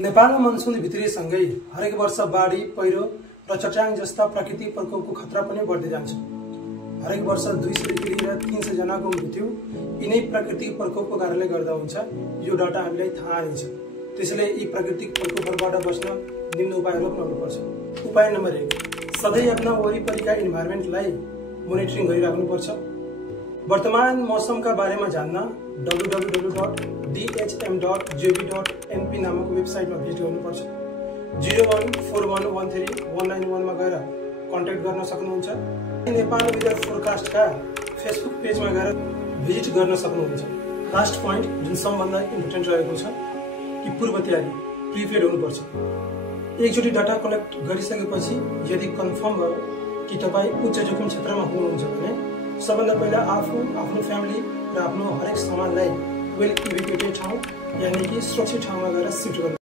नेपालमा मनसुन भित्रिएसँगै हरेक वर्ष बाढी, पहिरो र चट्याङ जस्ता प्राकृतिक प्रकोपको खतरा पनि बढ्दै जान्छ। हरेक वर्ष 200 देखि लिएर 300 जनाको मृत्यु यिनै प्राकृतिक प्रकोपको कारणले गर्दा हुन्छ। यो डाटा हामीलाई थाहा नै छ। त्यसैले यी प्राकृतिक प्रकोपहरूबाट बच्न निम्न उपायहरू अपनाउनुपर्छ। उपाय नम्बर 1, सधैँ आफ्ना वरिपरिका इन्भाइरोमेन्टलाई मोनिटरिङ गरिराख्नुपर्छ। वर्तमान मौसमका बारेमा जान्न www.dhm.gov.np नामक वेबसाइटमा भिजिट गर्नुपर्छ। 0141131991 मा गएर कन्ट्याक्ट गर्न सक्नुहुन्छ। नेपाल वेदर फोरकास्टका फेसबुक पेजमा गएर भिजिट गर्न सक्नुहुन्छ। लास्ट पोइन्ट जुन सबभन्दा इम्पोर्टेन्ट रहेको छ कि पूर्व तयारी प्रिपेड हुनुपर्छ। एकचोटि डाटा कलेक्ट गरिसकेपछि यदि कन्फर्म भयो कि तपाईँ उच्च जोखिम क्षेत्रमा हुनुहुन्छ भने सबभन्दा पहिला आफू, आफ्नो फ्यामिली र आफ्नो हरेक सामानलाई वेल इभ्याकुएटेड ठाउँ यानि कि सुरक्षित ठाउँमा गएर शिफ्ट गर्नु।